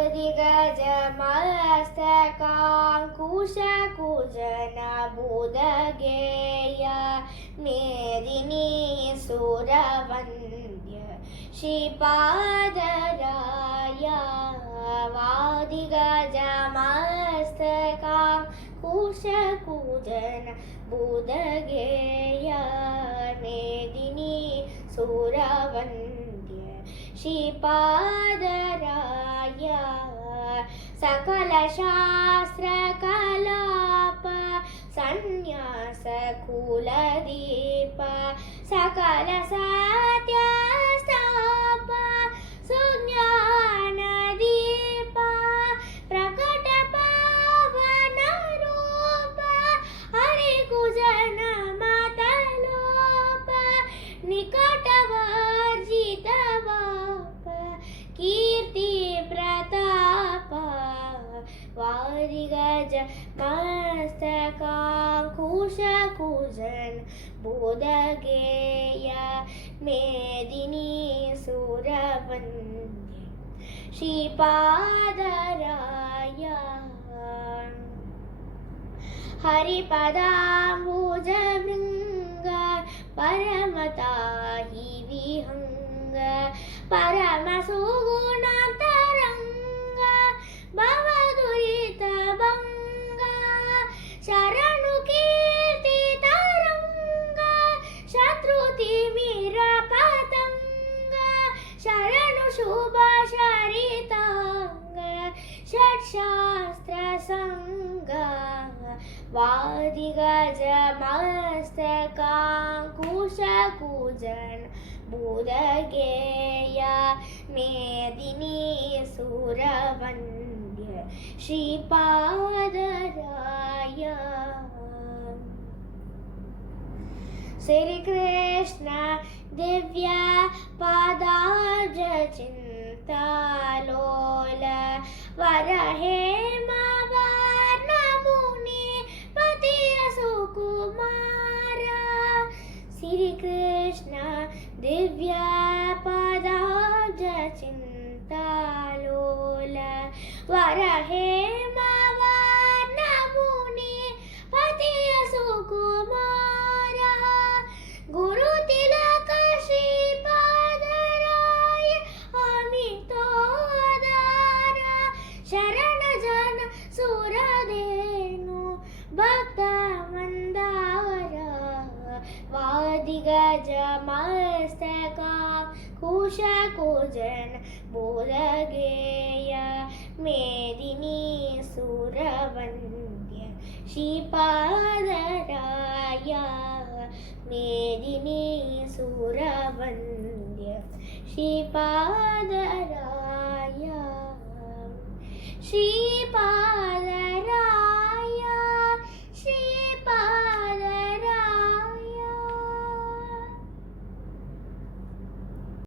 वादिगजमस्तकाङ्कुशकुजनबुधगेय मेदिनी सुरवन्द्य Sripadaraya वादिगजमस्तकाङ्कुशकुजनबुधगेय मेदिनी सुरवन्द्य Sripadaraya सकलशास्त्रकलाप सन्न्यासकुलदीप सकलसत्यस्थाप सुज्ञानदीप प्रकटपावनरूप हरिकुजनमतलोप निकटवर्जितवाप कीर्ति प्रताप वादिगजमस्तकाङ्कुशकुजनबुधगेय मेदिनी सुरवन्द्य Sripadaraya हरिपदाम्बुजभृङ्ग परमताहि विहङ्ग परमसुगुणतरङ्ग भवदुरितभङ्ग शरणुकीर्तितरङ्ग शत्रुतिमिरपतङ्ग शरणुशुभचरिताङ्ग षट्शास्त्रसङ्ग वादिगजमस्तकाङ्कुशकुजनबुधगेय मेदिनी सुरवन्द्य Sripadaraya Shri Krishna दिव्य पदाब्जचिन्तालोल वरहेमवर्णमुनि पतिय सुकुमार Shri Krishna दिव्य पदाब्जचिन्तालोल वरहेमवर्णमुनि पतिय सुकुमार गुरुतिलक Sripadaraya अमितोदार शरणजन सुरधेनु भक्तमन्दार वादिगजमस्तकाङ्कुशकुजनबुधगेय मेदिनी सुरवन्द्य Sripadaraya मेदिनी सुरवन्द्य Sripadaraya Shripad